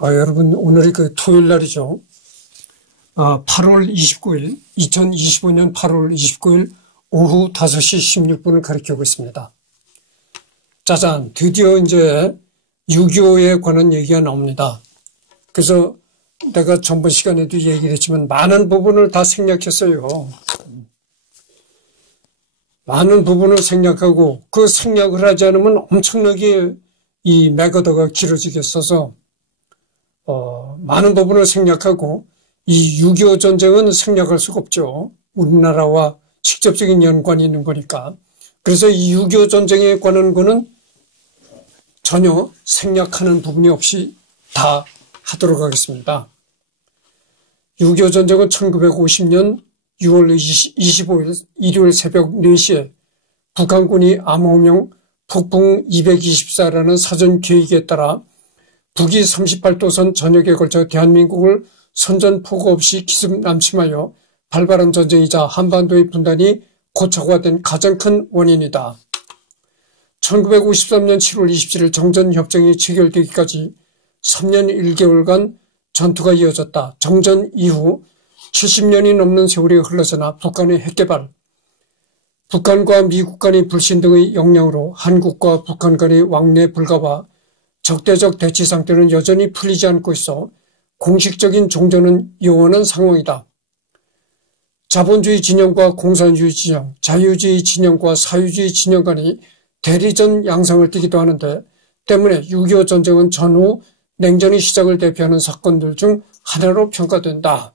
여러분, 오늘이 토요일 날이죠. 8월 29일, 2025년 8월 29일 오후 5시 16분을 가리키고 있습니다. 짜잔, 드디어 이제 6.25에 관한 얘기가 나옵니다. 그래서 내가 전번 시간에도 얘기를 했지만 많은 부분을 다 생략했어요. 많은 부분을 생략하고 그 생략을 하지 않으면 엄청나게 이 메가더가 길어지겠어서 많은 부분을 생략하고 이 6.25 전쟁은 생략할 수가 없죠. 우리나라와 직접적인 연관이 있는 거니까. 그래서 이 6.25 전쟁에 관한 거는 전혀 생략하는 부분이 없이 다 하도록 하겠습니다. 6.25 전쟁은 1950년 6월 25일 일요일 새벽 4시에 북한군이 암호명 폭풍 224라는 사전 계획에 따라 북위 38도선 전역에 걸쳐 대한민국을 선전포고 없이 기습남침하여 발발한 전쟁이자 한반도의 분단이 고착화된 가장 큰 원인이다. 1953년 7월 27일 정전협정이 체결되기까지 3년 1개월간 전투가 이어졌다. 정전 이후 70년이 넘는 세월이 흘러서나 북한의 핵개발, 북한과 미국 간의 불신 등의 영향으로 한국과 북한 간의 왕래 불가와 적대적 대치 상태는 여전히 풀리지 않고 있어 공식적인 종전은 요원한 상황이다. 자본주의 진영과 공산주의 진영, 자유주의 진영과 사유주의 진영 간이 대리전 양상을 띠기도 하는데 때문에 6.25 전쟁은 전후 냉전의 시작을 대표하는 사건들 중 하나로 평가된다.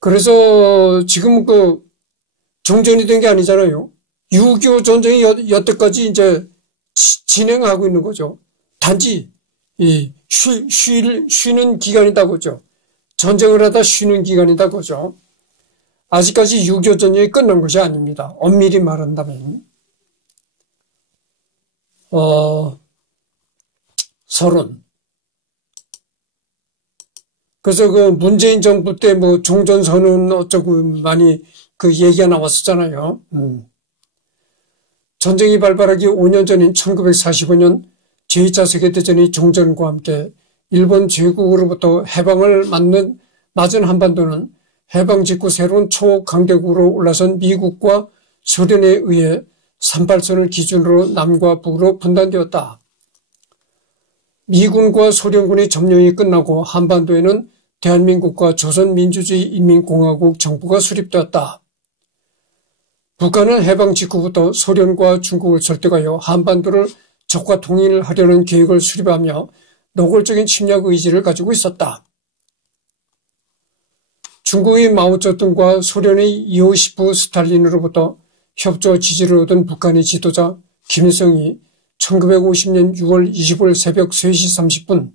그래서 지금 종전이 된 게 아니잖아요. 6.25 전쟁이 여태까지 이제 진행하고 있는 거죠. 단지 쉬는 기간이다 그죠. 전쟁을 하다 쉬는 기간이다 그죠. 아직까지 6.25 전쟁이 끝난 것이 아닙니다. 엄밀히 말한다면. 서론. 그래서 문재인 정부 때 종전선언 어쩌고 많이 얘기가 나왔었잖아요. 전쟁이 발발하기 5년 전인 1945년 제2차 세계대전의 종전과 함께 일본 제국으로부터 해방을 맞은 한반도는 해방 직후 새로운 초강대국으로 올라선 미국과 소련에 의해 38선을 기준으로 남과 북으로 분단되었다. 미군과 소련군의 점령이 끝나고 한반도에는 대한민국과 조선민주주의인민공화국 정부가 수립되었다. 북한은 해방 직후부터 소련과 중국을 설득하여 한반도를 적과 통일하려는 계획을 수립하며 노골적인 침략 의지를 가지고 있었다. 중국의 마오쩌둥과 소련의 이오시프 스탈린으로부터 협조 지지를 얻은 북한의 지도자 김일성이 1950년 6월 25일 새벽 3시 30분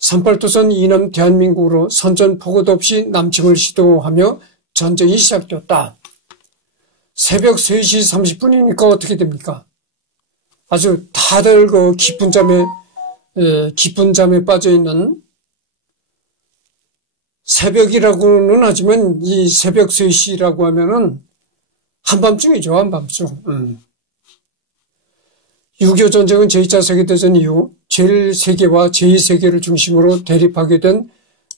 38도선 이남 대한민국으로 선전포고도 없이 남침을 시도하며 전쟁이 시작되었다. 새벽 3시 30분이니까 어떻게 됩니까? 아주 다들 깊은 잠에 빠져있는 새벽이라고는 하지만 이 새벽 3시라고 하면은 한밤중이죠, 한밤중. 6.25 전쟁은 제2차 세계대전 이후 제1세계와 제2세계를 중심으로 대립하게 된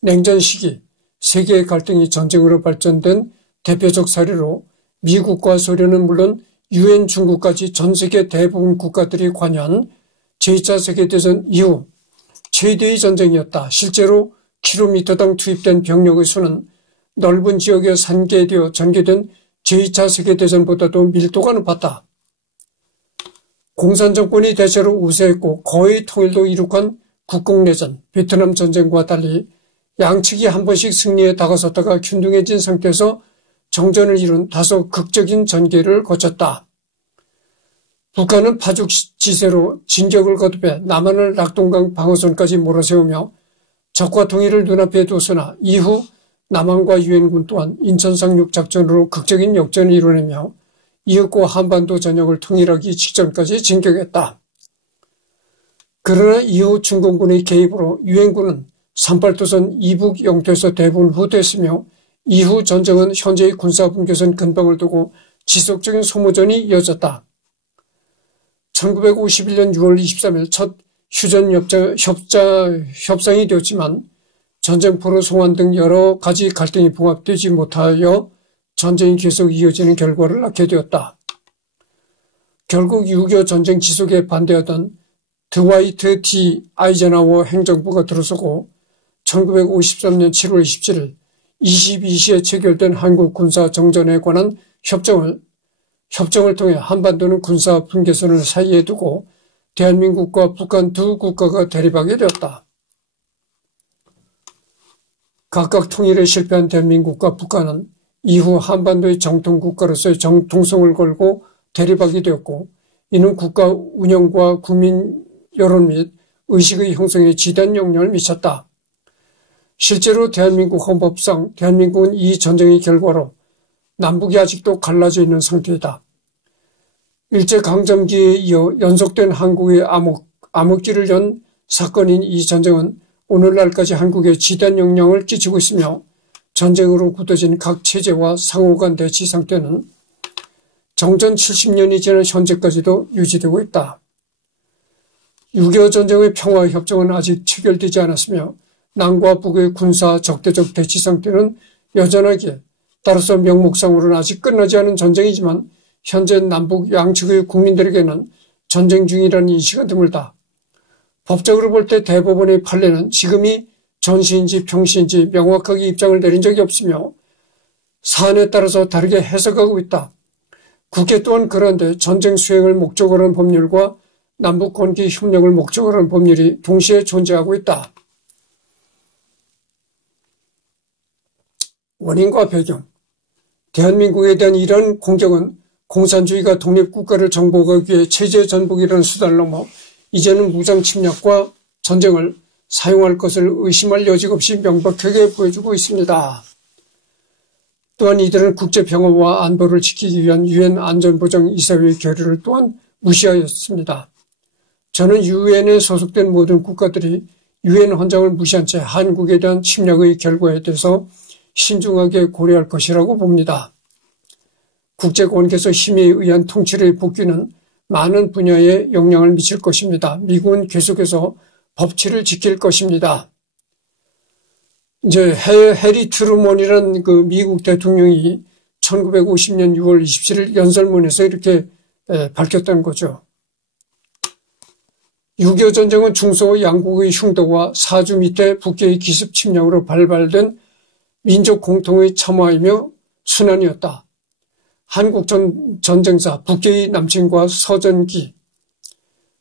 냉전 시기, 세계의 갈등이 전쟁으로 발전된 대표적 사례로 미국과 소련은 물론 유엔 중국까지 전 세계 대부분 국가들이 관여한 제2차 세계대전 이후 최대의 전쟁이었다. 실제로 킬로미터당 투입된 병력의 수는 넓은 지역에 산계되어 전개된 제2차 세계대전보다도 밀도가 높았다. 공산정권이 대체로 우세했고 거의 통일도 이룩한 국共내전, 베트남 전쟁과 달리 양측이 한 번씩 승리에 다가섰다가 균등해진 상태에서 정전을 이룬 다소 극적인 전개를 거쳤다. 북한은 파죽지세로 진격을 거듭해 남한을 낙동강 방어선까지 몰아세우며 적과 통일을 눈앞에 두었으나 이후 남한과 유엔군 또한 인천 상륙 작전으로 극적인 역전을 이뤄내며 이윽고 한반도 전역을 통일하기 직전까지 진격했다. 그러나 이후 중공군의 개입으로 유엔군은 38도선 이북 영토에서 대부분 후퇴했으며 이후 전쟁은 현재의 군사분계선 근방을 두고 지속적인 소모전이 이어졌다. 1951년 6월 23일 첫 휴전 협상이 되었지만 전쟁포로 송환 등 여러 가지 갈등이 봉합되지 못하여 전쟁이 계속 이어지는 결과를 낳게 되었다. 결국 6.25 전쟁 지속에 반대하던 드와이트 D. 아이젠하워 행정부가 들어서고 1953년 7월 27일 22시에 체결된 한국 군사 정전에 관한 협정을 통해 한반도는 군사 분계선을 사이에 두고 대한민국과 북한 두 국가가 대립하게 되었다. 각각 통일에 실패한 대한민국과 북한은 이후 한반도의 정통국가로서의 정통성을 걸고 대립하게 되었고, 이는 국가 운영과 국민 여론 및 의식의 형성에 지대한 영향을 미쳤다. 실제로 대한민국 헌법상 대한민국은 이 전쟁의 결과로 남북이 아직도 갈라져 있는 상태이다. 일제강점기에 이어 연속된 한국의 암흑기를 연 사건인 이 전쟁은 오늘날까지 한국에 지대한 영향을 끼치고 있으며, 전쟁으로 굳어진 각 체제와 상호간 대치 상태는 정전 70년이 지난 현재까지도 유지되고 있다. 6.25 전쟁의 평화협정은 아직 체결되지 않았으며 남과 북의 군사 적대적 대치 상태는 여전하기에, 따라서 명목상으로는 아직 끝나지 않은 전쟁이지만 현재 남북 양측의 국민들에게는 전쟁 중이라는 인식은 드물다. 법적으로 볼 때 대법원의 판례는 지금이 전시인지 평시인지 명확하게 입장을 내린 적이 없으며 사안에 따라서 다르게 해석하고 있다. 국회 또한 그런데 전쟁 수행을 목적으로 한 법률과 남북 관계 협력을 목적으로 한 법률이 동시에 존재하고 있다. 원인과 배경. 대한민국에 대한 이런 공격은 공산주의가 독립국가를 정복하기 위해 체제 전복이라는 수단을 넘어 이제는 무장 침략과 전쟁을 사용할 것을 의심할 여지가 없이 명백하게 보여주고 있습니다. 또한 이들은 국제평화와 안보를 지키기 위한 유엔 안전보장이사회의 결의를 또한 무시하였습니다. 저는 유엔에 소속된 모든 국가들이 유엔 헌장을 무시한 채 한국에 대한 침략의 결과에 대해서 신중하게 고려할 것이라고 봅니다. 국제관계에서 힘에 의한 통치의 복귀는 많은 분야에 영향을 미칠 것입니다. 미국은 계속해서 법치를 지킬 것입니다. 이제 해리 트루먼이라는 그 미국 대통령이 1950년 6월 27일 연설문에서 이렇게 밝혔던 거죠. 6.25 전쟁은 중소 양국의 흉도와 사주 밑에 북계의 기습 침략으로 발발된 민족 공통의 참화이며 순환이었다. 한국 전쟁사 북계의 남침과 서전기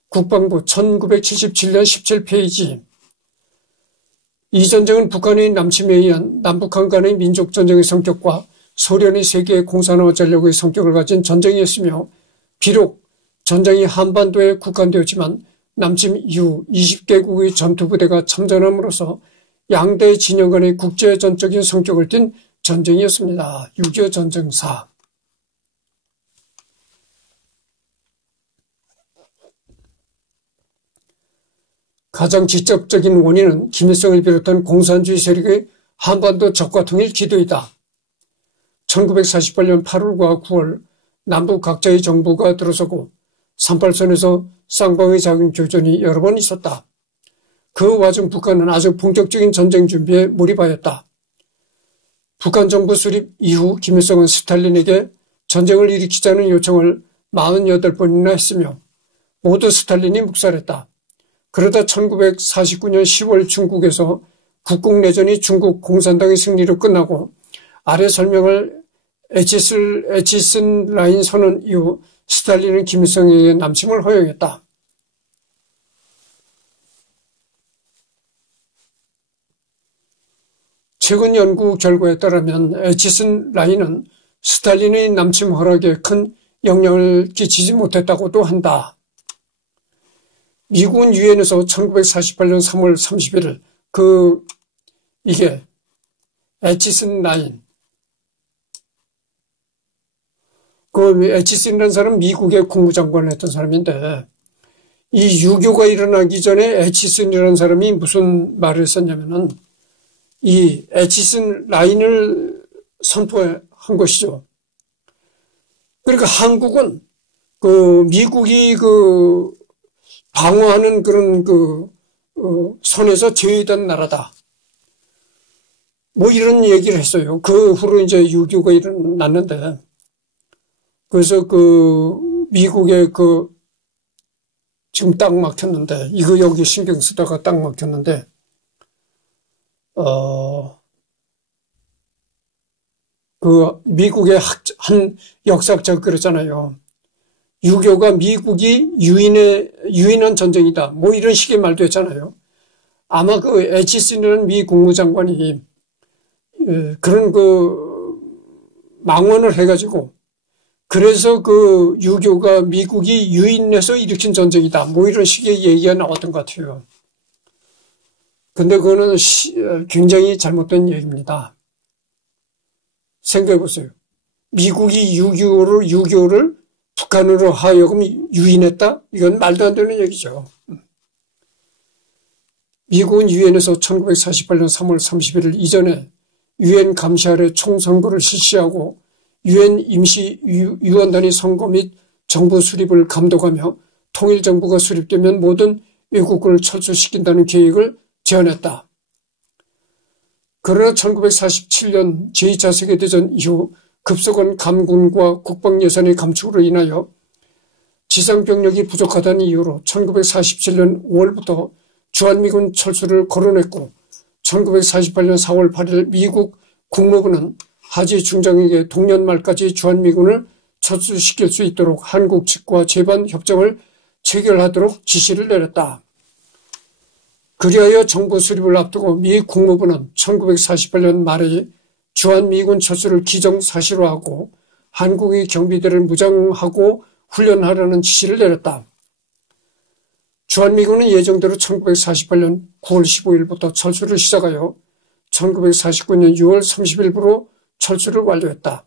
국방부 1977년 17페이지. 이 전쟁은 북한의 남침에 의한 남북한 간의 민족전쟁의 성격과 소련의 세계 공산화 전력의 성격을 가진 전쟁이었으며, 비록 전쟁이 한반도에 국한되었지만 남침 이후 20개국의 전투부대가 참전함으로써 양대 진영 간의 국제전적인 성격을 띤 전쟁이었습니다. 6.25 전쟁사. 가장 직접적인 원인은 김일성을 비롯한 공산주의 세력의 한반도 적과 통일 기도이다. 1948년 8월과 9월 남북 각자의 정부가 들어서고 38선에서 쌍방의 작은 교전이 여러 번 있었다. 그 와중 북한은 아주 본격적인 전쟁 준비에 몰입하였다. 북한 정부 수립 이후 김일성은 스탈린에게 전쟁을 일으키자는 요청을 48번이나 했으며 모두 스탈린이 묵살했다. 그러다 1949년 10월 중국에서 국공내전이 중국 공산당의 승리로 끝나고 아래 설명을 에치슨 라인 선언 이후 스탈린은 김일성에게 남침을 허용했다. 최근 연구 결과에 따르면 에치슨 라인은 스탈린의 남침 허락에 큰 영향을 끼치지 못했다고도 한다. 미국은 유엔에서 1948년 3월 31일 이게 에치슨 라인, 에치슨이라는 사람은 미국의 국무장관을 했던 사람인데, 이 6.25가 일어나기 전에 에치슨이라는 사람이 무슨 말을 했었냐면은 이 에치슨 라인을 선포한 것이죠. 그러니까 한국은 미국이 방어하는 그런 선에서 제외된 나라다. 뭐 이런 얘기를 했어요. 그 후로 이제 6.25가 일어났는데, 그래서 미국의 지금 딱 막혔는데, 이거 여기 신경 쓰다가 딱 막혔는데, 미국의 한 역사학자가 그랬잖아요. 6.25가 미국이 유인한 전쟁이다. 뭐 이런 식의 말도 했잖아요. 아마 에치슨이라는 미 국무장관이 그런 망언을 해가지고, 그래서 6.25가 미국이 유인해서 일으킨 전쟁이다. 뭐 이런 식의 얘기가 나왔던 것 같아요. 근데 그거는 굉장히 잘못된 얘기입니다. 생각해 보세요. 미국이 6.25를 북한으로 하여금 유인했다? 이건 말도 안 되는 얘기죠. 미국은 유엔에서 1948년 3월 31일 이전에 유엔 감시 아래 총선거를 실시하고 유엔 임시유언단위 선거 및 정부 수립을 감독하며 통일정부가 수립되면 모든 외국군을 철수시킨다는 계획을 제안했다. 그러나 1947년 제2차 세계대전 이후 급속한 감군과 국방예산의 감축으로 인하여 지상병력이 부족하다는 이유로 1947년 5월부터 주한미군 철수를 거론했고 1948년 4월 8일 미국 국무부는 하지 중장에게 동년 말까지 주한미군을 철수시킬 수 있도록 한국 측과 재반 협정을 체결하도록 지시를 내렸다. 그리하여 정부 수립을 앞두고 미 국무부는 1948년 말에 주한미군 철수를 기정사실화하고 한국의 경비대를 무장하고 훈련하라는 지시를 내렸다. 주한미군은 예정대로 1948년 9월 15일부터 철수를 시작하여 1949년 6월 30일부로 철수를 완료했다.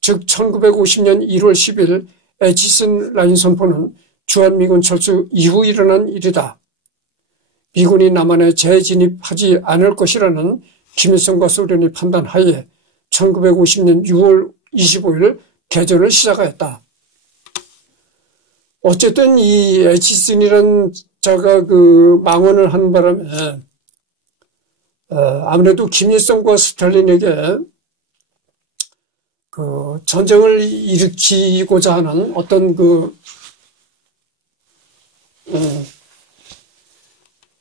즉 1950년 1월 10일 에치슨 라인 선포는 주한미군 철수 이후 일어난 일이다. 미군이 남한에 재진입하지 않을 것이라는 김일성과 소련의 판단하에 1950년 6월 25일 개전을 시작하였다. 어쨌든 이 에치슨이라는 자가 망언을 한 바람에 아무래도 김일성과 스탈린에게 전쟁을 일으키고자 하는 어떤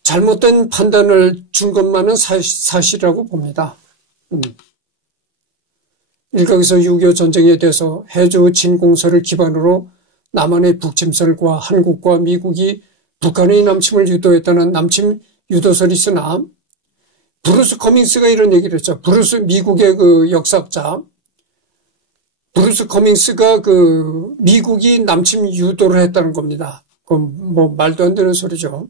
잘못된 판단을 준 것만은 사실이라고 봅니다. 일각에서 6.25 전쟁에 대해서 해주 진공서를 기반으로 남한의 북침설과 한국과 미국이 북한의 남침을 유도했다는 남침 유도설이 있으나 브루스 커밍스가 이런 얘기를 했죠. 미국의 역사학자 브루스 커밍스가 미국이 남침 유도를 했다는 겁니다. 뭐 말도 안 되는 소리죠.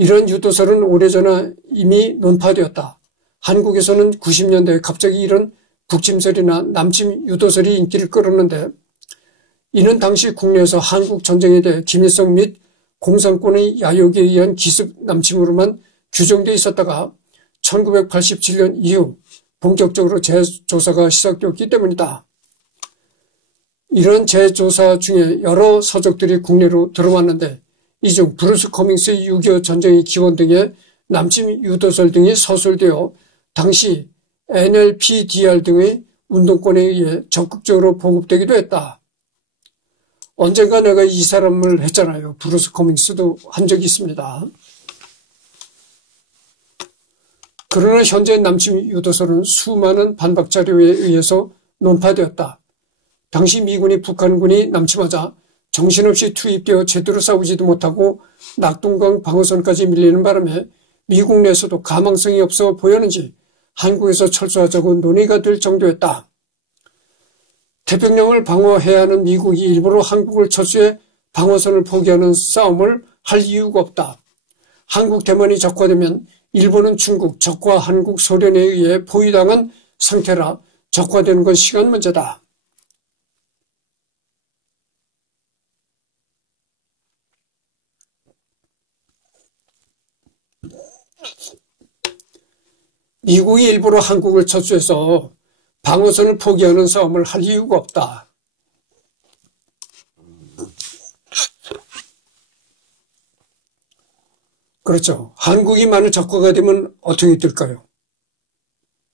이런 유도설은 오래전에 이미 논파되었다. 한국에서는 90년대에 갑자기 이런 북침설이나 남침 유도설이 인기를 끌었는데 이는 당시 국내에서 한국 전쟁에 대해 김일성 및 공산권의 야욕에 의한 기습 남침으로만 규정되어 있었다가 1987년 이후 본격적으로 재조사가 시작되었기 때문이다. 이런 재조사 중에 여러 서적들이 국내로 들어왔는데 이 중 브루스 커밍스의 6.25 전쟁의 기원 등의 남침 유도설 등이 서술되어 당시 NLPDR 등의 운동권에 의해 적극적으로 보급되기도 했다. 언젠가 내가 이 사람을 했잖아요. 브루스 커밍스도 한 적이 있습니다. 그러나 현재 남침 유도설은 수많은 반박 자료에 의해서 논파되었다. 당시 미군이 북한군이 남침하자 정신없이 투입되어 제대로 싸우지도 못하고 낙동강 방어선까지 밀리는 바람에 미국 내에서도 가망성이 없어 보였는지 한국에서 철수하자고 논의가 될 정도였다. 태평양을 방어해야 하는 미국이 일부러 한국을 철수해 방어선을 포기하는 싸움을 할 이유가 없다. 한국 대만이 적화되면 일본은 중국, 적화 한국 소련에 의해 포위당한 상태라 적화되는 건 시간 문제다. 미국이 일부러 한국을 철수해서 방어선을 포기하는 싸움을 할 이유가 없다. 그렇죠. 한국이 만약 적화가 되면 어떻게 될까요?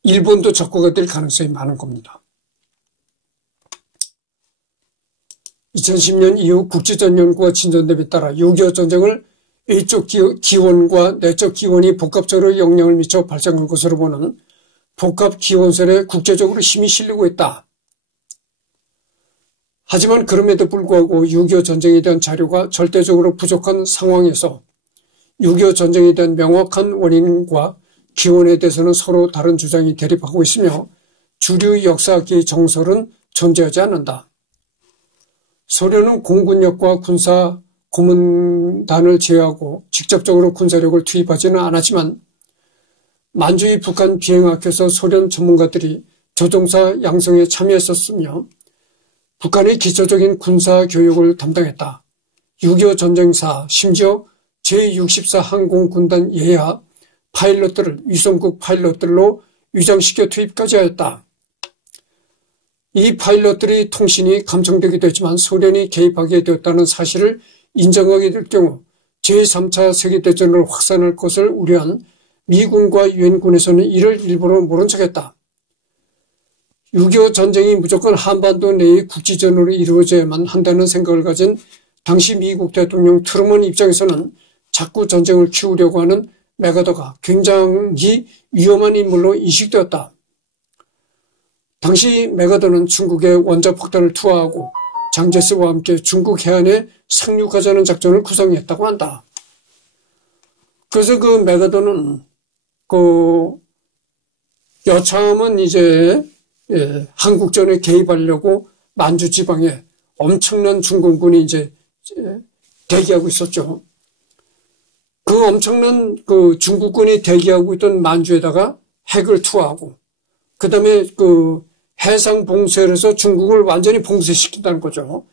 일본도 적화가 될 가능성이 많은 겁니다. 2010년 이후 국제전 연구가 진전됨에 따라 6.25 전쟁을 외적 기원과 내적 기원이 복합적으로 영향을 미쳐 발생한 것으로 보는 복합 기원설에 국제적으로 힘이 실리고 있다. 하지만 그럼에도 불구하고 6.25 전쟁에 대한 자료가 절대적으로 부족한 상황에서 6.25 전쟁에 대한 명확한 원인과 기원에 대해서는 서로 다른 주장이 대립하고 있으며 주류 역사학계의 정설은 존재하지 않는다. 소련은 공군력과 군사 고문단을 제외하고 직접적으로 군사력을 투입하지는 않았지만 만주의 북한 비행학교에서 소련 전문가들이 조종사 양성에 참여했었으며 북한의 기초적인 군사 교육을 담당했다. 6.25 전쟁사 심지어 제64 항공군단 예하 파일럿들을 위성국 파일럿들로 위장시켜 투입까지 하였다. 이 파일럿들의 통신이 감청되기도 했지만 소련이 개입하게 되었다는 사실을 인정하게 될 경우 제3차 세계대전을 확산할 것을 우려한 미군과 유엔군에서는 이를 일부러 모른 척했다. 6.25 전쟁이 무조건 한반도 내의 국지전으로 이루어져야만 한다는 생각을 가진 당시 미국 대통령 트루먼 입장에서는 자꾸 전쟁을 키우려고 하는 메가더가 굉장히 위험한 인물로 인식되었다. 당시 메가더는 중국에 원자폭탄을 투하하고 장제스와 함께 중국 해안에 상륙하자는 작전을 구성했다고 한다. 그래서 그 메가더는 여차하면 이제 한국전에 개입하려고 만주 지방에 엄청난 중공군이 이제 대기하고 있었죠. 그 엄청난 그 중국군이 대기하고 있던 만주에다가 핵을 투하하고 그 다음에 그 해상 봉쇄를 해서 중국을 완전히 봉쇄시킨다는 거죠.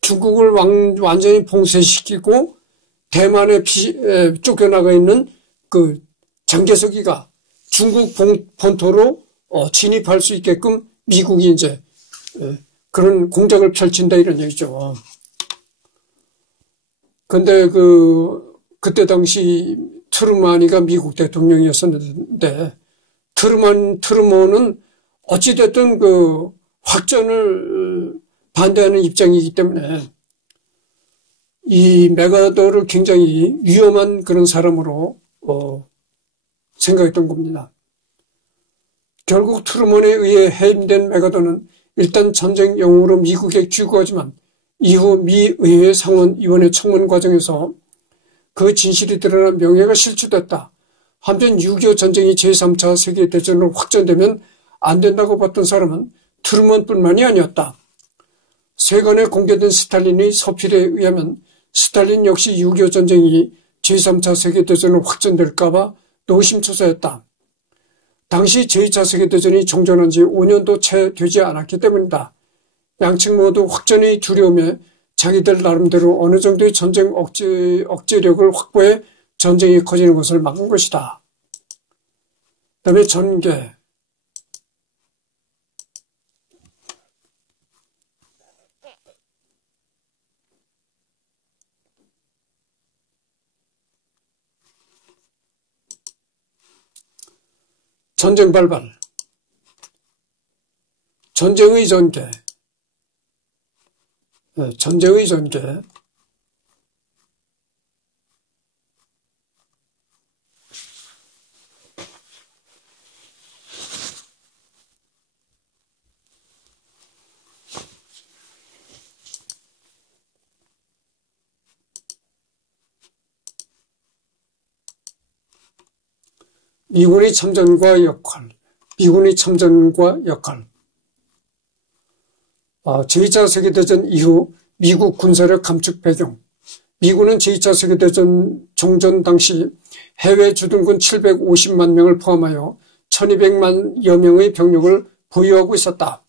중국을 완전히 봉쇄시키고 대만에 쫓겨나가 있는 그 장개석이가 중국 본토로 진입할 수 있게끔 미국이 이제 그런 공작을 펼친다 이런 얘기죠. 근데 그때 당시 트루먼이가 미국 대통령이었었는데 트루먼은 어찌됐든 그 확전을 반대하는 입장이기 때문에 이 메가더를 굉장히 위험한 그런 사람으로 생각했던 겁니다. 결국 트루먼에 의해 해임된 메가더는 일단 전쟁 영웅으로 미국에 귀국하지만 이후 미 의회 상원의원회 청문 과정에서 그 진실이 드러나 명예가 실추됐다. 한편 6.25 전쟁이 제3차 세계대전으로 확전되면 안 된다고 봤던 사람은 트루먼뿐만이 아니었다. 세간에 공개된 스탈린의 서필에 의하면 스탈린 역시 6.25 전쟁이 제3차 세계대전으로 확전될까 봐 노심초사했다. 당시 제2차 세계대전이 종전한 지 5년도 채 되지 않았기 때문이다. 양측 모두 확전의 두려움에 자기들 나름대로 어느 정도의 전쟁 억제력을 확보해 전쟁이 커지는 것을 막은 것이다. 그 다음에 전개. 전쟁 발발. 전쟁의 전개. 전쟁의 전개. 미군의 참전과 역할. 제2차 세계대전 이후 미국 군사력 감축 배경. 미군은 제2차 세계대전 종전 당시 해외 주둔군 750만 명을 포함하여 1200만여 명의 병력을 보유하고 있었다.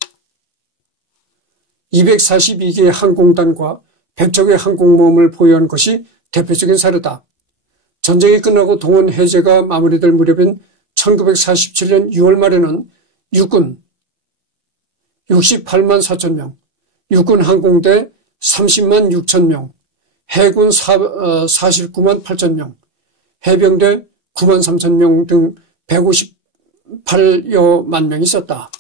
242개의 항공단과 100척의 항공모함을 보유한 것이 대표적인 사례다. 전쟁이 끝나고 동원 해제가 마무리될 무렵인 1947년 6월 말에는 육군 68만 4천 명, 육군 항공대 30만 6천 명, 해군 49만 8천 명, 해병대 9만 3천 명 등 158여만 명이 있었다.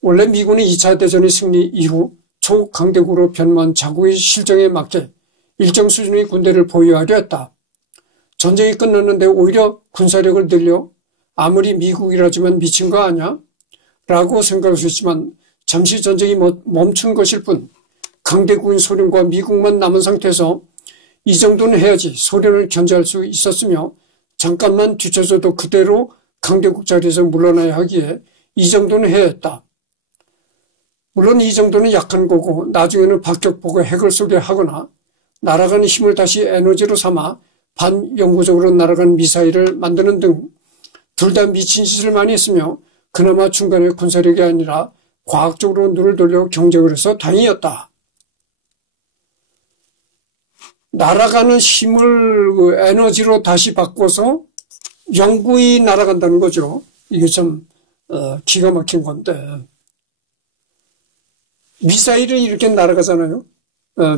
원래 미군은 2차 대전의 승리 이후 초강대국으로 변모한 자국의 실정에 맞게 일정 수준의 군대를 보유하려 했다. 전쟁이 끝났는데 오히려 군사력을 늘려 아무리 미국이라지만 미친 거 아니야? 라고 생각할 수 있지만 잠시 전쟁이 멈춘 것일 뿐 강대국인 소련과 미국만 남은 상태에서 이 정도는 해야지 소련을 견제할 수 있었으며 잠깐만 뒤쳐져도 그대로 강대국 자리에서 물러나야 하기에 이 정도는 해야 했다. 물론 이 정도는 약한 거고 나중에는 박격포가 핵을 쏘게 하거나 날아가는 힘을 다시 에너지로 삼아 반영구적으로 날아가는 미사일을 만드는 등 둘 다 미친 짓을 많이 했으며 그나마 중간에 군사력이 아니라 과학적으로 눈을 돌려 경쟁을 해서 다행이었다. 날아가는 힘을 에너지로 다시 바꿔서 영구히 날아간다는 거죠. 이게 참 기가 막힌 건데 미사일은 이렇게 날아가잖아요.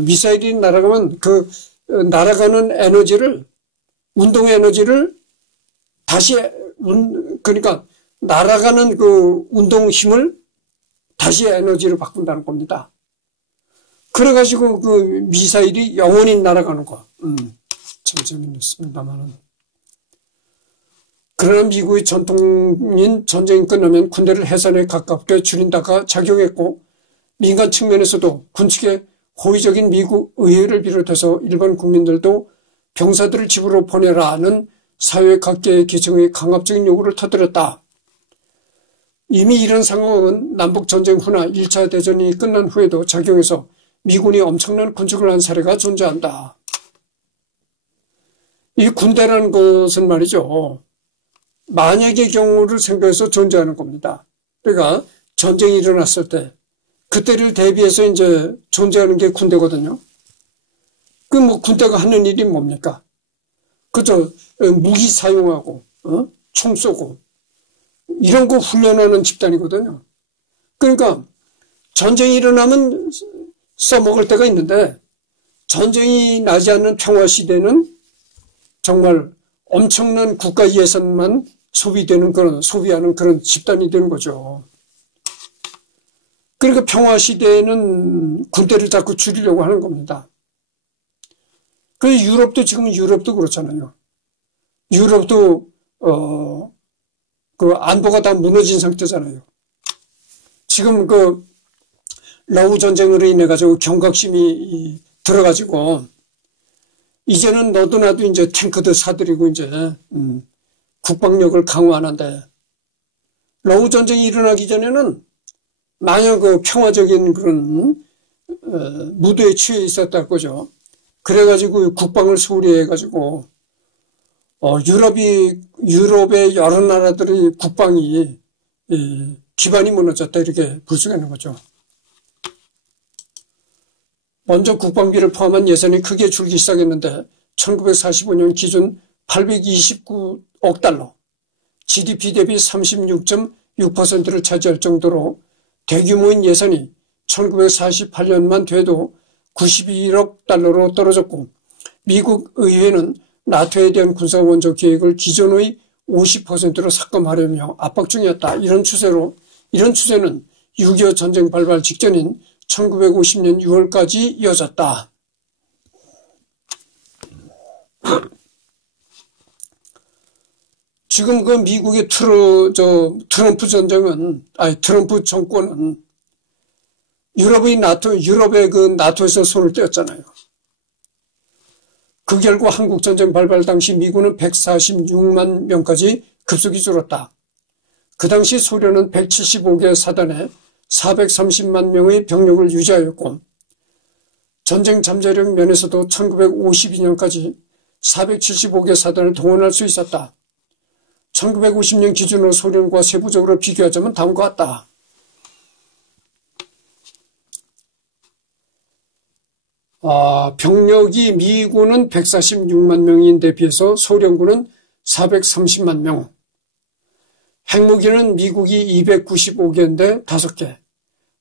미사일이 날아가면 그 날아가는 에너지를 운동 에너지를 다시 그러니까 날아가는 그 운동 힘을 다시 에너지로 바꾼다는 겁니다. 그래가지고 그 미사일이 영원히 날아가는 거. 참 재밌습니다만은. 그러나 미국의 전통인 전쟁이 끝나면 군대를 해산에 가깝게 줄인다가 작용했고 민간 측면에서도 군측의 호의적인 미국 의회를 비롯해서 일반 국민들도 병사들을 집으로 보내라는 사회 각계의 계층의 강압적인 요구를 터뜨렸다. 이미 이런 상황은 남북전쟁 후나 1차 대전이 끝난 후에도 작용해서 미군이 엄청난 군축을 한 사례가 존재한다. 이 군대라는 것은 말이죠. 만약의 경우를 생각해서 존재하는 겁니다. 그러니까 전쟁이 일어났을 때 그때를 대비해서 이제 존재하는 게 군대거든요. 그 뭐 군대가 하는 일이 뭡니까? 그저 무기 사용하고 총 쏘고 이런 거 훈련하는 집단이거든요. 그러니까 전쟁이 일어나면 써먹을 때가 있는데 전쟁이 나지 않는 평화시대는 정말 엄청난 국가 예산만 소비하는 그런 집단이 되는 거죠. 그러니까 평화시대에는 군대를 자꾸 줄이려고 하는 겁니다. 그래서 유럽도 그렇잖아요. 유럽도, 그 안보가 다 무너진 상태잖아요. 지금 그 러우 전쟁으로 인해가지고 경각심이 들어가지고, 이제는 너도 나도 이제 탱크도 사들이고 이제, 국방력을 강화하는데, 러우 전쟁이 일어나기 전에는 만약 그 평화적인 그런, 무드에 취해 있었다 거죠. 그래가지고 국방을 소홀히 해가지고 유럽의 여러 나라들의 국방이 기반이 무너졌다 이렇게 볼 수가 있는 거죠. 먼저 국방비를 포함한 예산이 크게 줄기 시작했는데 1945년 기준 829억 달러, GDP 대비 36.6%를 차지할 정도로 대규모인 예산이 1948년만 돼도 91억 달러로 떨어졌고 미국 의회는 나토에 대한 군사원조 계획을 기존의 50%로 삭감하려며 압박 중이었다. 이런 추세는 6.25 전쟁 발발 직전인 1950년 6월까지 이어졌다. 지금 그 미국의 트럼프 정권은 유럽의 그 나토에서 손을 떼었잖아요. 그 결과 한국전쟁 발발 당시 미군은 146만 명까지 급속히 줄었다. 그 당시 소련은 175개 사단에 430만 명의 병력을 유지하였고 전쟁 잠재력 면에서도 1952년까지 475개 사단을 동원할 수 있었다. 1950년 기준으로 소련과 세부적으로 비교하자면 다음과 같다. 병력이 미군은 146만 명인데 비해서 소련군은 430만 명. 핵무기는 미국이 295개인데 5개.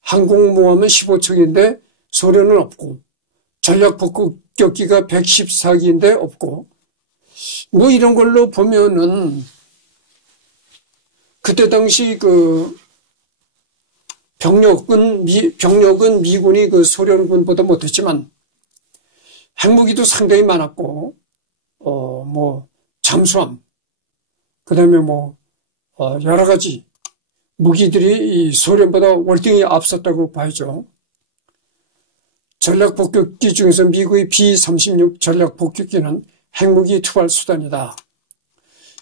항공모함은 15척인데 소련은 없고 전략폭격기 합격기가 114기인데 없고, 뭐 이런 걸로 보면은 그때 당시 그 병력은 미군이 그 소련군보다 못했지만 핵무기도 상당히 많았고, 뭐 잠수함, 그다음에 뭐 여러 가지 무기들이 이 소련보다 월등히 앞섰다고 봐야죠. 전략폭격기 중에서 미국의 B-36 전략폭격기는 핵무기 투발 수단이다.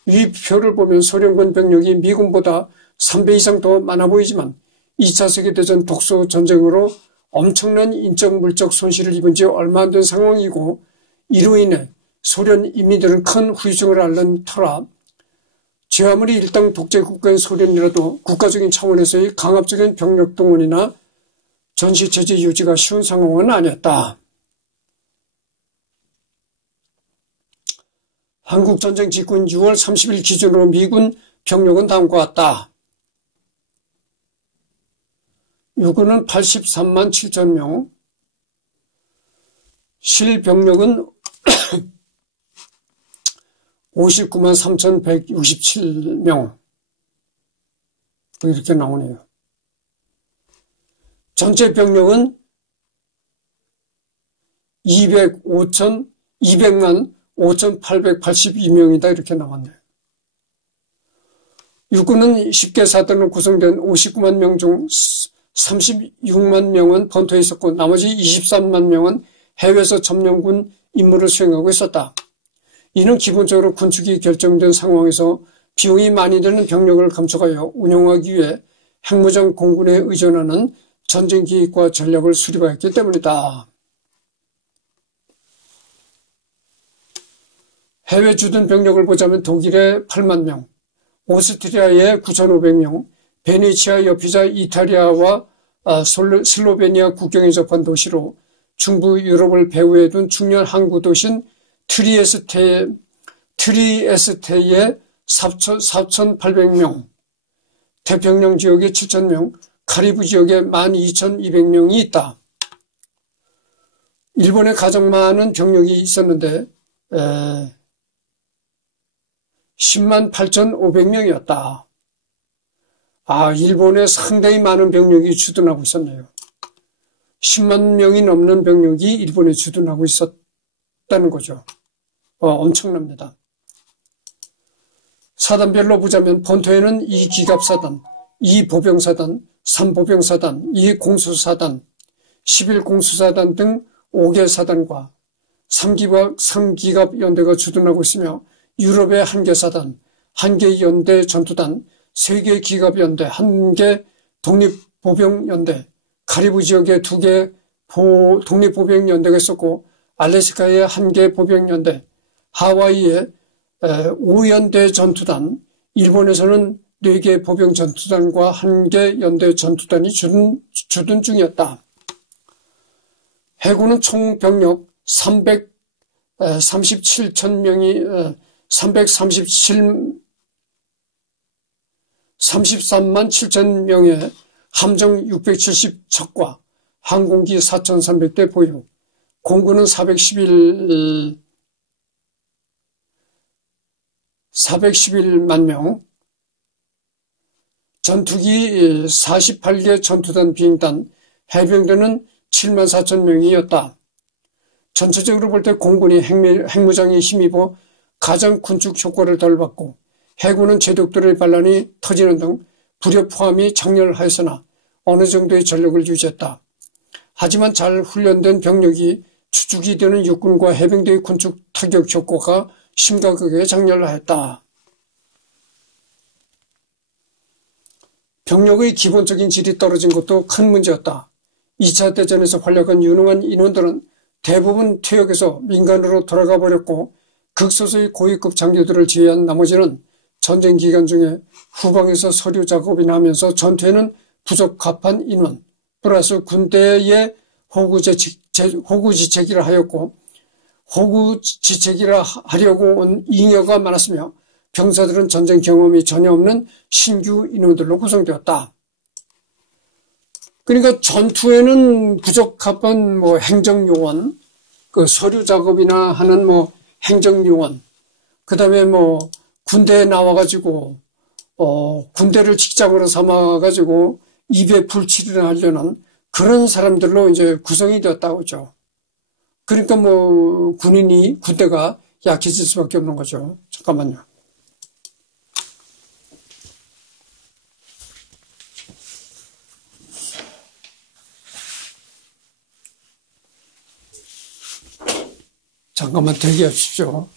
위 표를 보면 소련군 병력이 미군보다 3배 이상 더 많아 보이지만 2차 세계대전 독소 전쟁으로 엄청난 인적 물적 손실을 입은 지 얼마 안 된 상황이고, 이로 인해 소련 인민들은 큰 후유증을 앓는 터라 제 아무리 일당 독재 국가인 소련이라도 국가적인 차원에서의 강압적인 병력 동원이나 전시체제 유지가 쉬운 상황은 아니었다. 한국전쟁 직후인 6월 30일 기준으로 미군 병력은 다음과 같다. 육군은 83만 7천 명, 실병력은 59만 3,167명 이렇게 나오네요. 전체 병력은 200만 5,882명이다 이렇게 나왔네요. 육군은 10개 사단으로 구성된 59만 명 중 36만 명은 본토에 있었고 나머지 23만 명은 해외에서 점령군 임무를 수행하고 있었다. 이는 기본적으로 군축이 결정된 상황에서 비용이 많이 드는 병력을 감축하여 운영하기 위해 핵무장 공군에 의존하는 전쟁 기획과 전략을 수립하였기 때문이다. 해외 주둔 병력을 보자면 독일의 8만 명, 오스트리아의 9,500명, 베네치아 옆이자 이탈리아와 슬로베니아 국경에 접한 도시로 중부 유럽을 배후에 둔 중년 항구 도시인 트리에스테의 4,800명, 태평양 지역에 7,000명, 카리브 지역에 12,200명이 있다. 일본에 가장 많은 병력이 있었는데 10만 8,500명이었다. 일본에 상당히 많은 병력이 주둔하고 있었네요. 10만 명이 넘는 병력이 일본에 주둔하고 있었다는 거죠. 엄청납니다. 사단별로 보자면 본토에는 2기갑사단, 2보병사단, 3보병사단, 2공수사단, 11공수사단 등 5개 사단과 3기갑 연대가 주둔하고 있으며 유럽의 1개 사단, 1개 연대 전투단, 3개 기갑연대, 1개 독립보병연대, 카리브 지역에 2개 독립보병연대가 있었고 알래스카에 1개 보병연대, 하와이에 5연대 전투단, 일본에서는 4개 보병전투단과 1개 연대 전투단이 주둔 중이었다. 해군은 총 병력 33만 7천 명의 함정 670척과 항공기 4,300대 보유, 공군은 411만 명, 전투기 48개 전투단 비행단, 해병대는 7만 4천 명이었다. 전체적으로 볼 때 공군이 핵무장에 힘입어 가장 군축 효과를 덜 받고 해군은 제독들의 반란이 터지는 등 불협 포함이 장렬하였으나 어느 정도의 전력을 유지했다. 하지만 잘 훈련된 병력이 추축이 되는 육군과 해병대의 군축 타격 효과가 심각하게 장렬하였다. 병력의 기본적인 질이 떨어진 것도 큰 문제였다. 2차 대전에서 활약한 유능한 인원들은 대부분 퇴역해서 민간으로 돌아가 버렸고 극소수의 고위급 장교들을 제외한 나머지는 전쟁 기간 중에 후방에서 서류 작업이나 하면서 전투에는 부적합한 인원 플러스 군대의 호구지책이라 하였고 호구지책이라 하려고 온 잉여가 많았으며 병사들은 전쟁 경험이 전혀 없는 신규 인원들로 구성되었다. 그러니까 전투에는 부적합한 행정요원, 그 서류 작업이나 하는 뭐 행정요원, 그 다음에 뭐 군대에 나와가지고 군대를 직장으로 삼아가지고 입에 불칠을 하려는 그런 사람들로 이제 구성이 되었다고 하죠. 그러니까 뭐 군대가 약해질 수밖에 없는 거죠. 잠깐만요. 잠깐만 대기하십시오.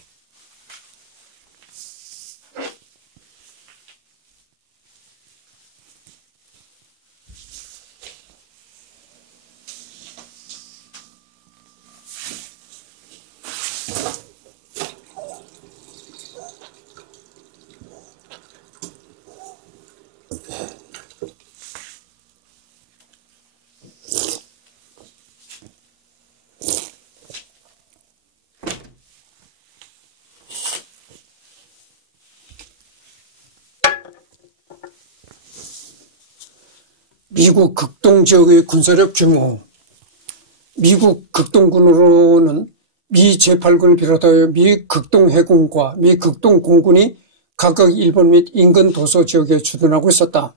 미국 극동 지역의 군사력 규모. 미국 극동군으로는 미 제8군을 비롯하여 미 극동해군과 미 극동공군이 각각 일본 및 인근 도서 지역에 주둔하고 있었다.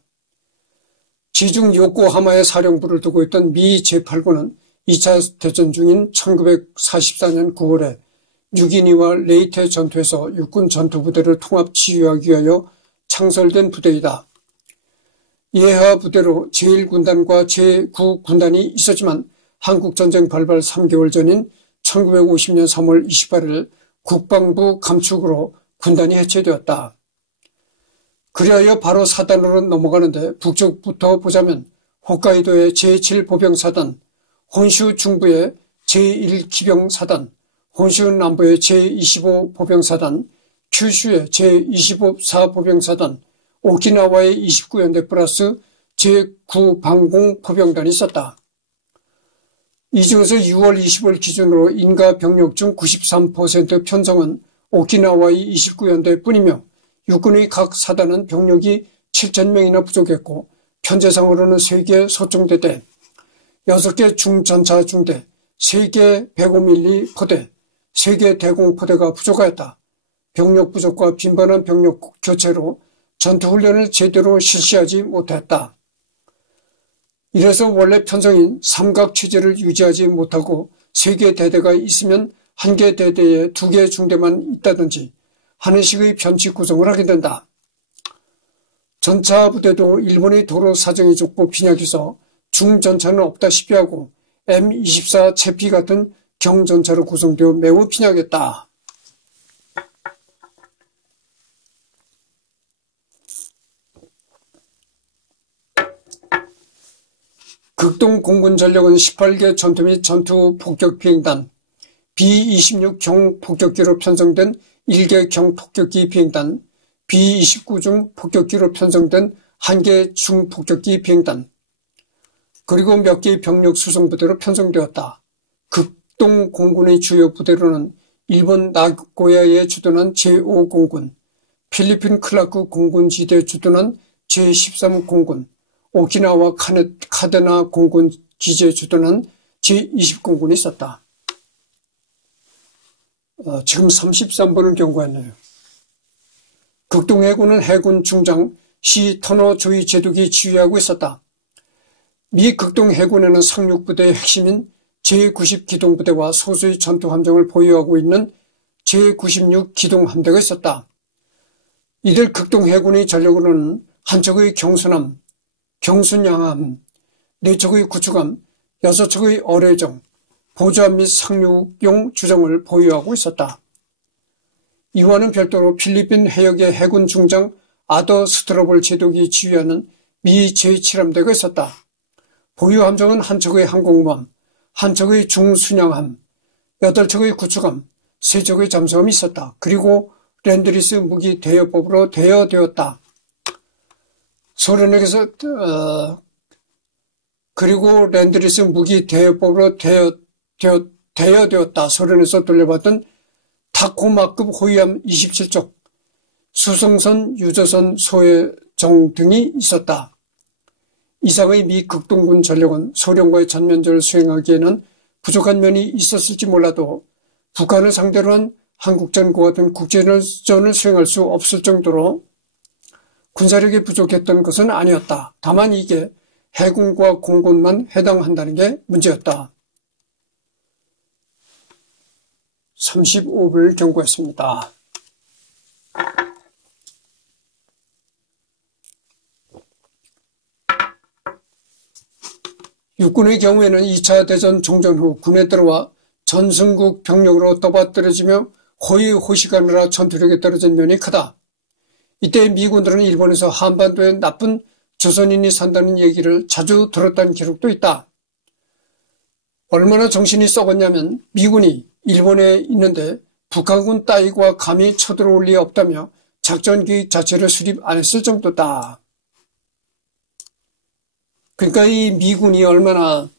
지중 요코하마에 사령부를 두고 있던 미 제8군은 2차 대전 중인 1944년 9월에 뉴기니와 레이테 전투에서 육군 전투부대를 통합 지휘하기 위하여 창설된 부대이다. 예하 부대로 제1군단과 제9군단이 있었지만 한국전쟁 발발 3개월 전인 1950년 3월 28일 국방부 감축으로 군단이 해체되었다. 그리하여 바로 사단으로 넘어가는데 북쪽부터 보자면 홋카이도의 제7보병사단, 혼슈 중부의 제1기병사단, 혼슈 남부의 제25보병사단, 큐슈의 제25사보병사단, 오키나와의 29연대 플러스 제9방공포병단이 있었다. 이 중에서 6월 20일 기준으로 인가 병력 중 93% 편성은 오키나와의 29연대 뿐이며 육군의 각 사단은 병력이 7,000명이나 부족했고 편제상으로는 3개 소총대대, 6개 중전차 중대, 3개 105mm 포대, 3개 대공포대가 부족하였다. 병력 부족과 빈번한 병력 교체로 전투훈련을 제대로 실시하지 못했다. 이래서 원래 편성인 삼각체제를 유지하지 못하고 3개 대대가 있으면 1개 대대에 2개 중대만 있다든지 하는 식의 변칙 구성을 하게 된다. 전차 부대도 일본의 도로 사정이 좁고 빈약해서 중전차는 없다시피 하고 M24 채피 같은 경전차로 구성되어 매우 빈약했다. 극동공군 전력은 18개 전투 및 전투 폭격 비행단, B-26 경폭격기로 편성된 1개 경폭격기 비행단, B-29 중 폭격기로 편성된 1개 중폭격기 비행단, 그리고 몇 개의 병력 수송부대로 편성되었다. 극동공군의 주요 부대로는 일본 나고야에 주둔한 제5공군, 필리핀 클라크 공군지대에 주둔한 제13공군, 오키나와 카데나 공군 기지에 주둔한 제20공군이 있었다. 지금 33번을 경고했네요. 극동해군은 해군 중장 시 터너 조이 제독이 지휘하고 있었다. 미 극동해군에는 상륙부대의 핵심인 제90기동부대와 소수의 전투함정을 보유하고 있는 제96기동함대가 있었다. 이들 극동해군의 전력으로는 한 척의 경순함, 경순양함, 4척의 구축함, 6척의 어뢰정, 보조함 및 상륙용 주정을 보유하고 있었다. 이와는 별도로 필리핀 해역의 해군 중장 아더 스트로볼 제독이 지휘하는 미 제7함대가 있었다. 보유 함정은 한 척의 항공모함, 한 척의 중순양함, 8척의 구축함, 3척의 잠수함이 있었다. 그리고 랜드리스 무기 대여법으로 대여되었다. 소련에게서 그리고 랜드리스 무기 대여법으로 대여되었다. 소련에서 돌려받은 타코마급 호위함 27쪽, 수송선, 유조선, 소해정 등이 있었다. 이상의 미 극동군 전력은 소련과의 전면전을 수행하기에는 부족한 면이 있었을지 몰라도 북한을 상대로 한 한국전과 같은 국제전을 수행할 수 없을 정도로 군사력이 부족했던 것은 아니었다. 다만 이게 해군과 공군만 해당한다는 게 문제였다. 35분 경고했습니다. 육군의 경우에는 2차 대전 종전 후 군에 들어와 전승국 병력으로 떠받들어지며 호의호식하느라 전투력이 떨어진 면이 크다. 이때 미군들은 일본에서 한반도에 나쁜 조선인이 산다는 얘기를 자주 들었다는 기록도 있다. 얼마나 정신이 썩었냐면 미군이 일본에 있는데 북한군 따위가 감히 쳐들어올 리 없다며 작전계획 자체를 수립 안 했을 정도다. 그러니까 이 미국이 얼마나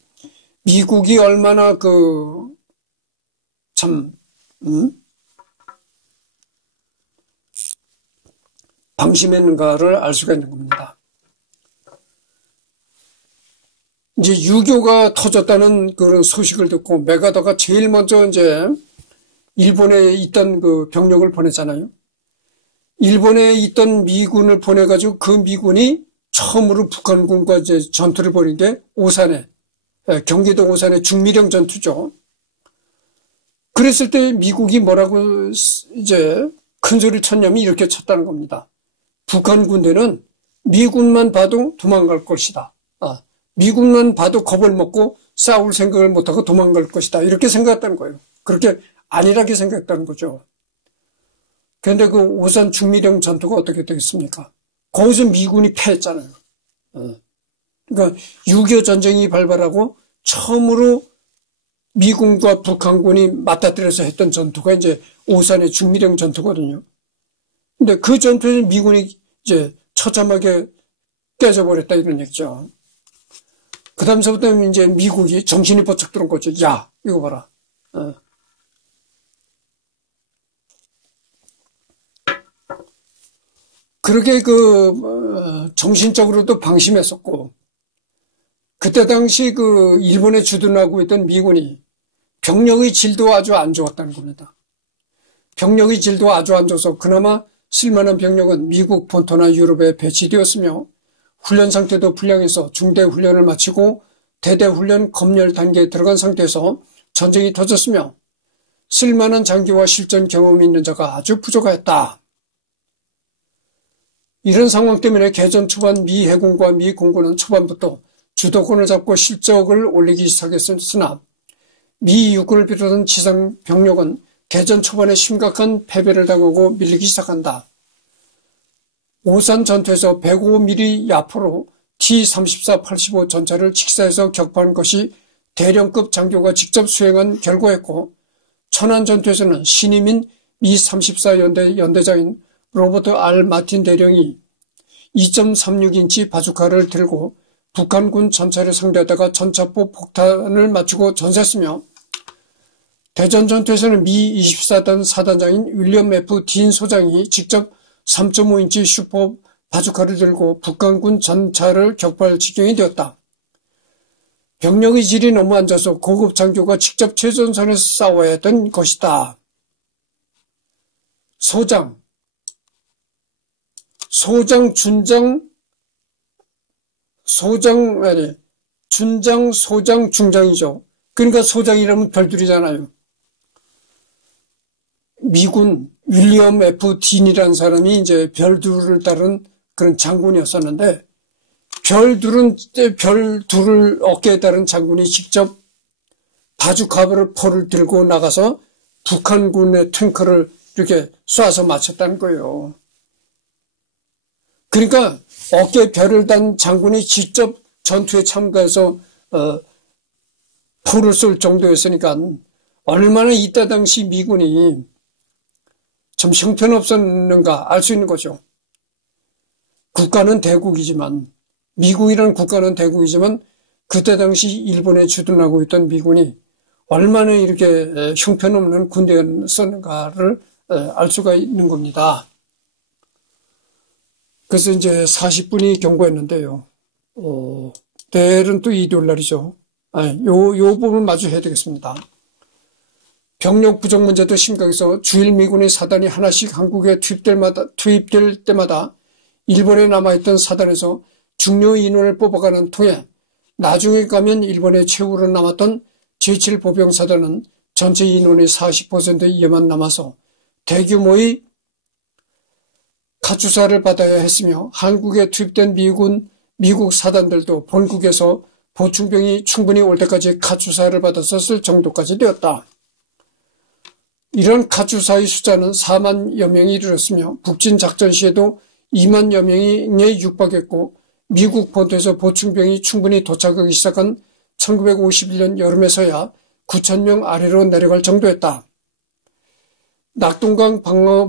방심했는가를 알 수가 있는 겁니다. 이제 유교가 터졌다는 그런 소식을 듣고 메가더가 제일 먼저 이제 일본에 있던 그 병력을 보냈잖아요. 일본에 있던 미군을 보내가지고 그 미군이 처음으로 북한군과 이제 전투를 벌인 게 오산에, 경기도 오산의 중미령 전투죠. 그랬을 때 미국이 뭐라고 이제 큰 소리를 쳤냐면 이렇게 쳤다는 겁니다. 북한 군대는 미군만 봐도 도망갈 것이다. 미군만 봐도 겁을 먹고 싸울 생각을 못하고 도망갈 것이다. 이렇게 생각했다는 거예요. 그렇게 안일하게 생각했다는 거죠. 그런데 그 오산 중미령 전투가 어떻게 되겠습니까? 거기서 미군이 패했잖아요. 그러니까 6.25 전쟁이 발발하고 처음으로 미군과 북한군이 맞닥뜨려서 했던 전투가 이제 오산의 중미령 전투거든요. 근데 그 전투에서 미군이 이제 처참하게 깨져버렸다 이런 얘기죠. 그 다음서부터 이제 미국이 정신이 번쩍 들은 거죠. 야, 이거 봐라. 그렇게 정신적으로도 방심했었고, 그때 당시 일본에 주둔하고 있던 미군이 병력의 질도 아주 안 좋았다는 겁니다. 병력의 질도 아주 안 좋아서 그나마 쓸만한 병력은 미국 본토나 유럽에 배치되었으며 훈련 상태도 불량해서 중대 훈련을 마치고 대대 훈련 검열 단계에 들어간 상태에서 전쟁이 터졌으며 쓸만한 장기와 실전 경험이 있는 자가 아주 부족하였다. 이런 상황 때문에 개전 초반 미 해군과 미 공군은 초반부터 주도권을 잡고 실적을 올리기 시작했으나 미 육군을 비롯한 지상 병력은 개전 초반에 심각한 패배를 당하고 밀리기 시작한다. 오산 전투에서 105mm 야포로 T-34-85 전차를 직사해서 격파한 것이 대령급 장교가 직접 수행한 결과였고, 천안 전투에서는 신임인 미-34 연대장인 로버트 R. 마틴 대령이 2.36인치 바주카를 들고 북한군 전차를 상대하다가 전차포 폭탄을 맞추고 전사했으며, 대전 전투에서는 미 24단 사단장인 윌리엄 F. 딘 소장이 직접 3.5인치 슈퍼 바주카를 들고 북한군 전차를 격파할 지경이 되었다. 병력의 질이 너무 안 좋아서 고급 장교가 직접 최전선에서 싸워야 했던 것이다. 소장, 준장, 소장, 중장이죠. 그러니까 소장이라면 별들이잖아요. 미군 윌리엄 F. 딘이라는 사람이 이제 별둘을 따른 그런 장군이었었는데, 별둘을 어깨에 따른 장군이 직접 바주카포를 들고 나가서 북한군의 탱크를 이렇게 쏴서 맞췄다는 거예요. 그러니까 어깨에 별을 단 장군이 직접 전투에 참가해서 포를 쏠 정도였으니까 얼마나 이때 당시 미군이 참 형편없었는가 알 수 있는 거죠. 국가는 대국이지만, 미국이라는 국가는 대국이지만 그때 당시 일본에 주둔하고 있던 미군이 얼마나 이렇게 형편없는 군대였었는가를 알 수가 있는 겁니다. 그래서 이제 40분이 경고했는데요. 내일은 또 일요일 날이죠. 요 부분 마주 해야 되겠습니다. 병력 부족 문제도 심각해서 주일 미군의 사단이 하나씩 한국에 투입될 때마다 일본에 남아있던 사단에서 중요 인원을 뽑아가는 통에 나중에 가면 일본에 최후로 남았던 제7보병사단은 전체 인원의 40% 이하만 남아서 대규모의 가주사를 받아야 했으며 한국에 투입된 미국 사단들도 본국에서 보충병이 충분히 올 때까지 가주사를 받았었을 정도까지 되었다. 이런 가주사의 숫자는 4만여 명이 이르렀으며 북진 작전 시에도 2만여 명에 육박했고 미국 본토에서 보충병이 충분히 도착하기 시작한 1951년 여름에서야 9,000명 아래로 내려갈 정도였다. 낙동강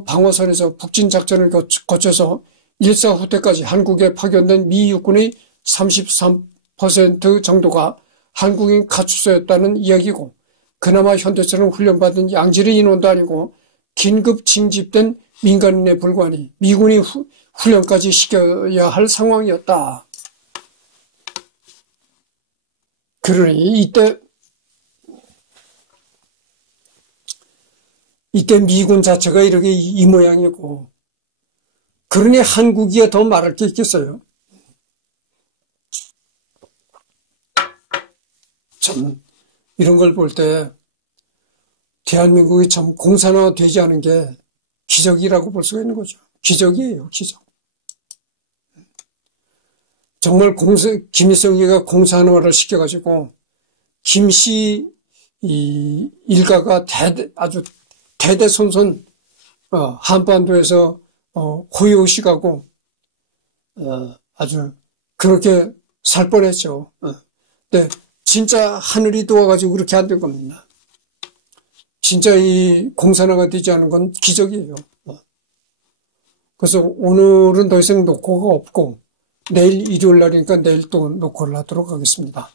방어선에서 북진 작전을 거쳐서 일사후 때까지 한국에 파견된 미 육군의 33% 정도가 한국인 가축소였다는 이야기고 그나마 현대처럼 훈련받은 양질의 인원도 아니고 긴급 징집된 민간인에 불과하니 미군이 훈련까지 시켜야 할 상황이었다. 그러니 이때 미군 자체가 이렇게 이 모양이고 그러니 한국이야 더 말할 게 있겠어요. 참 이런 걸 볼 때 대한민국이 참 공산화되지 않은 게 기적이라고 볼 수가 있는 거죠. 기적이에요, 기적. 정말 김일성이가 공산화를 시켜가지고 김씨 일가가 아주 대대손손 한반도에서 호요식하고 아주 그렇게 살 뻔했죠. 근데 진짜 하늘이 도와가지고 그렇게 안 된 겁니다. 진짜 이 공산화가 되지 않은 건 기적이에요. 그래서 오늘은 더 이상 녹화가 없고 내일 일요일 날이니까 내일 또 녹화를 하도록 하겠습니다.